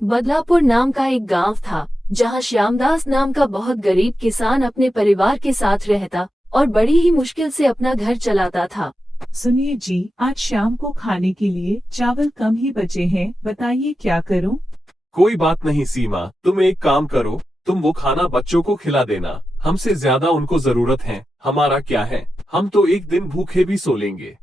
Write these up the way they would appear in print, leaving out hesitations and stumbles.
बदलापुर नाम का एक गांव था जहां श्यामदास नाम का बहुत गरीब किसान अपने परिवार के साथ रहता और बड़ी ही मुश्किल से अपना घर चलाता था। सुनिए जी, आज शाम को खाने के लिए चावल कम ही बचे हैं, बताइए क्या करूं? कोई बात नहीं सीमा, तुम एक काम करो, तुम वो खाना बच्चों को खिला देना। हमसे ज्यादा उनको जरूरत है, हमारा क्या है, हम तो एक दिन भूखे भी सो लेंगे।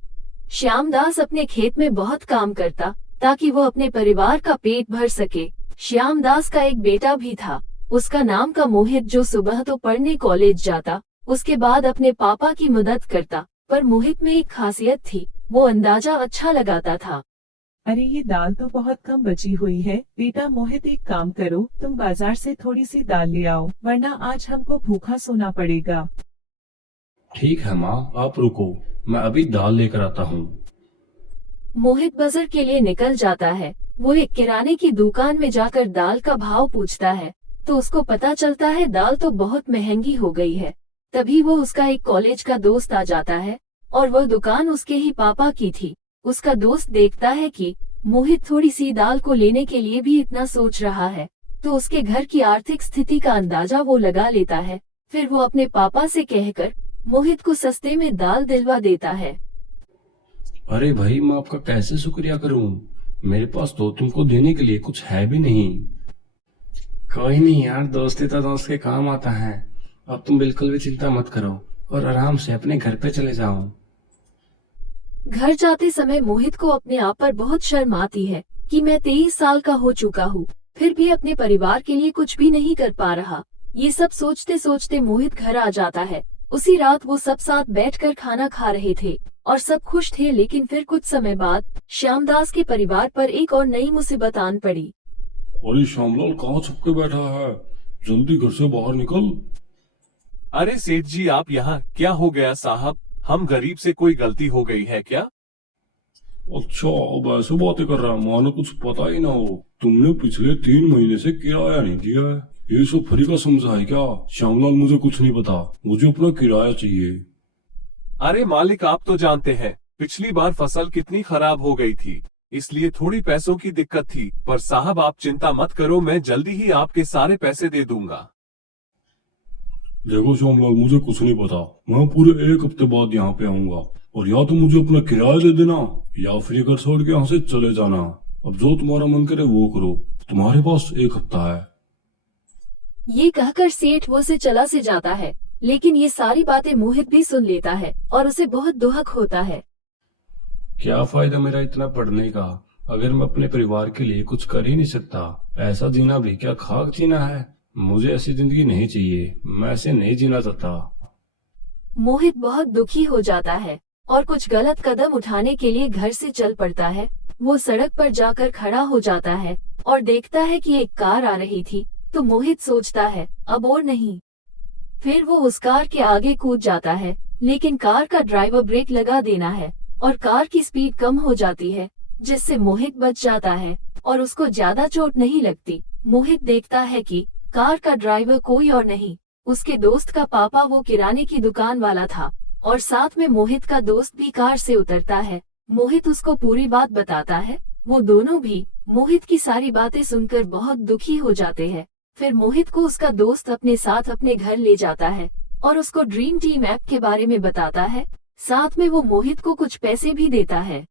श्यामदास अपने खेत में बहुत काम करता ताकि वो अपने परिवार का पेट भर सके। श्यामदास का एक बेटा भी था, उसका नाम था मोहित, जो सुबह तो पढ़ने कॉलेज जाता, उसके बाद अपने पापा की मदद करता। पर मोहित में एक खासियत थी, वो अंदाजा अच्छा लगाता था। अरे ये दाल तो बहुत कम बची हुई है। बेटा मोहित, एक काम करो, तुम बाजार से थोड़ी सी दाल ले आओ, वरना आज हमको भूखा सोना पड़ेगा। ठीक है माँ, आप रुको, मैं अभी दाल लेकर आता हूँ। मोहित बाजार के लिए निकल जाता है। वो एक किराने की दुकान में जाकर दाल का भाव पूछता है तो उसको पता चलता है दाल तो बहुत महंगी हो गई है। तभी वो उसका एक कॉलेज का दोस्त आ जाता है और वह दुकान उसके ही पापा की थी। उसका दोस्त देखता है कि मोहित थोड़ी सी दाल को लेने के लिए भी इतना सोच रहा है, तो उसके घर की आर्थिक स्थिति का अंदाजा वो लगा लेता है। फिर वो अपने पापा से कहकर मोहित को सस्ते में दाल दिलवा देता है। अरे भाई, मैं आपका कैसे शुक्रिया करूँ, मेरे पास तो तुमको देने के लिए कुछ है भी नहीं। कोई नहीं यार, दोस्ती तो दोस्त के काम आता है। अब तुम बिल्कुल भी चिंता मत करो और आराम से अपने घर पे चले जाओ। घर जाते समय मोहित को अपने आप पर बहुत शर्म आती है कि मैं 23 साल का हो चुका हूँ, फिर भी अपने परिवार के लिए कुछ भी नहीं कर पा रहा। ये सब सोचते सोचते मोहित घर आ जाता है। उसी रात वो सब साथ बैठकर खाना खा रहे थे और सब खुश थे, लेकिन फिर कुछ समय बाद श्यामदास के परिवार पर एक और नई मुसीबत आन पड़ी। अरे श्यामलाल, कहाँ छुप के बैठा है, जल्दी घर से बाहर निकल। अरे सेठ जी, आप यहाँ? क्या हो गया साहब, हम गरीब से कोई गलती हो गई है क्या? अच्छा, अब ऐसे बातें कर रहा है, मानो कुछ पता ही ना हो। तुमने पिछले 3 महीने से किराया नहीं दिया है, ये सब फ्री का समझा है क्या? श्यामलाल, मुझे कुछ नहीं पता, मुझे अपना किराया चाहिए। अरे मालिक, आप तो जानते हैं पिछली बार फसल कितनी खराब हो गई थी, इसलिए थोड़ी पैसों की दिक्कत थी। पर साहब आप चिंता मत करो, मैं जल्दी ही आपके सारे पैसे दे दूंगा। देखो श्यामलाल, मुझे कुछ नहीं पता, मैं पूरे 1 हफ्ते बाद यहाँ पे आऊंगा और या तो मुझे अपना किराया दे देना या फिर घर छोड़ के यहाँ से चले जाना। अब जो तुम्हारा मन करे वो करो, तुम्हारे पास 1 हफ्ता है। ये कहकर सेठ वो से चला से जाता है, लेकिन ये सारी बातें मोहित भी सुन लेता है और उसे बहुत दुख होता है। क्या फायदा मेरा इतना पढ़ने का, अगर मैं अपने परिवार के लिए कुछ कर ही नहीं सकता। ऐसा जीना भी क्या खाक जीना है, मुझे ऐसी जिंदगी नहीं चाहिए, मैं ऐसे नहीं जीना चाहता। मोहित बहुत दुखी हो जाता है और कुछ गलत कदम उठाने के लिए घर से चल पड़ता है। वो सड़क पर जाकर खड़ा हो जाता है और देखता है कि एक कार आ रही थी, तो मोहित सोचता है अब और नहीं। फिर वो उस कार के आगे कूद जाता है, लेकिन कार का ड्राइवर ब्रेक लगा देना है और कार की स्पीड कम हो जाती है, जिससे मोहित बच जाता है और उसको ज्यादा चोट नहीं लगती। मोहित देखता है कि कार का ड्राइवर कोई और नहीं, उसके दोस्त का पापा, वो किराने की दुकान वाला था और साथ में मोहित का दोस्त भी कार से उतरता है। मोहित उसको पूरी बात बताता है। वो दोनों भी मोहित की सारी बातें सुनकर बहुत दुखी हो जाते हैं। फिर मोहित को उसका दोस्त अपने साथ अपने घर ले जाता है और उसको ड्रीम टीम ऐप के बारे में बताता है। साथ में वो मोहित को कुछ पैसे भी देता है,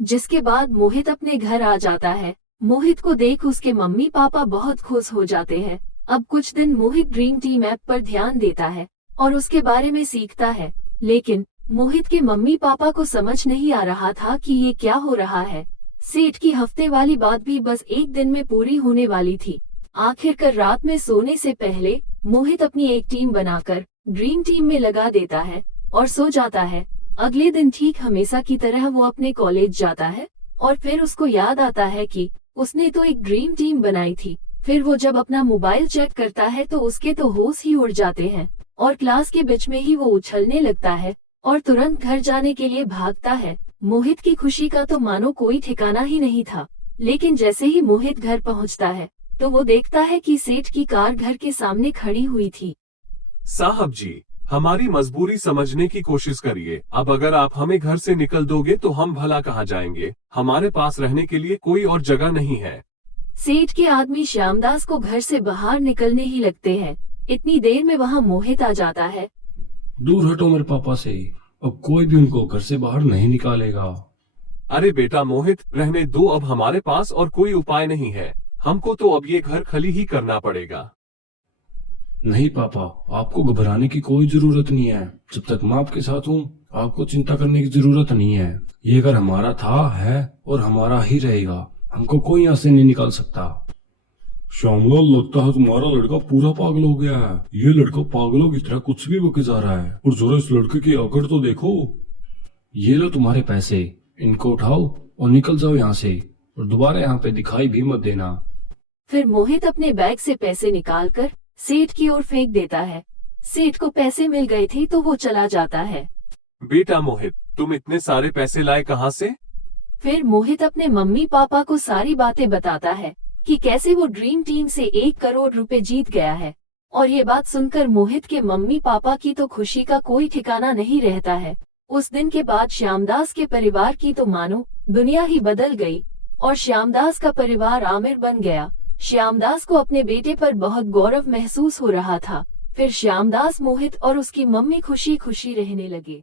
जिसके बाद मोहित अपने घर आ जाता है। मोहित को देख उसके मम्मी पापा बहुत खुश हो जाते हैं। अब कुछ दिन मोहित ड्रीम टीम ऐप पर ध्यान देता है और उसके बारे में सीखता है, लेकिन मोहित के मम्मी पापा को समझ नहीं आ रहा था कि ये क्या हो रहा है। सेठ की हफ्ते वाली बात भी बस एक दिन में पूरी होने वाली थी। आखिरकार रात में सोने से पहले मोहित अपनी एक टीम बनाकर ड्रीम टीम में लगा देता है और सो जाता है। अगले दिन ठीक हमेशा की तरह वो अपने कॉलेज जाता है और फिर उसको याद आता है कि उसने तो एक ड्रीम टीम बनाई थी। फिर वो जब अपना मोबाइल चेक करता है तो उसके तो होश ही उड़ जाते हैं और क्लास के बीच में ही वो उछलने लगता है और तुरंत घर जाने के लिए भागता है। मोहित की खुशी का तो मानो कोई ठिकाना ही नहीं था, लेकिन जैसे ही मोहित घर पहुंचता है तो वो देखता है कि सेठ की कार घर के सामने खड़ी हुई थी। साहब जी, हमारी मजबूरी समझने की कोशिश करिए। अब अगर आप हमें घर से निकल दोगे तो हम भला कहाँ जाएंगे, हमारे पास रहने के लिए कोई और जगह नहीं है। सेठ के आदमी श्यामदास को घर से बाहर निकलने ही लगते हैं। इतनी देर में वहाँ मोहित आ जाता है। दूर हटो मेरे पापा से, अब कोई भी उनको घर से बाहर नहीं निकालेगा। अरे बेटा मोहित, रहने दो, अब हमारे पास और कोई उपाय नहीं है। हमको तो अब ये घर खाली ही करना पड़ेगा। नहीं पापा, आपको घबराने की कोई जरूरत नहीं है। जब तक मैं आपके साथ हूँ, आपको चिंता करने की जरूरत नहीं है। ये घर हमारा था, है और हमारा ही रहेगा। हमको कोई यहाँ से नहीं निकाल सकता। श्यामलाल, लगता है तुम्हारा लड़का पूरा पागल हो गया है। ये लड़का पागलों की तरह कुछ भी बके जा रहा है। और जरा इस लड़के की अकड़ तो देखो। ये लो तुम्हारे पैसे, इनको उठाओ और निकल जाओ यहाँ से, और दोबारा यहाँ पे दिखाई भी मत देना। फिर मोहित अपने बैग से पैसे निकालकर सेठ की ओर फेंक देता है। सेठ को पैसे मिल गए थे तो वो चला जाता है। बेटा मोहित, तुम इतने सारे पैसे लाए कहाँ से? फिर मोहित अपने मम्मी पापा को सारी बातें बताता है कि कैसे वो ड्रीम टीम से 1 करोड़ रुपए जीत गया है। और ये बात सुनकर मोहित के मम्मी पापा की तो खुशी का कोई ठिकाना नहीं रहता है। उस दिन के बाद श्यामदास के परिवार की तो मानो दुनिया ही बदल गई और श्यामदास का परिवार आमिर बन गया। श्यामदास को अपने बेटे पर बहुत गौरव महसूस हो रहा था। फिर श्यामदास, मोहित और उसकी मम्मी खुशी खुशी रहने लगे।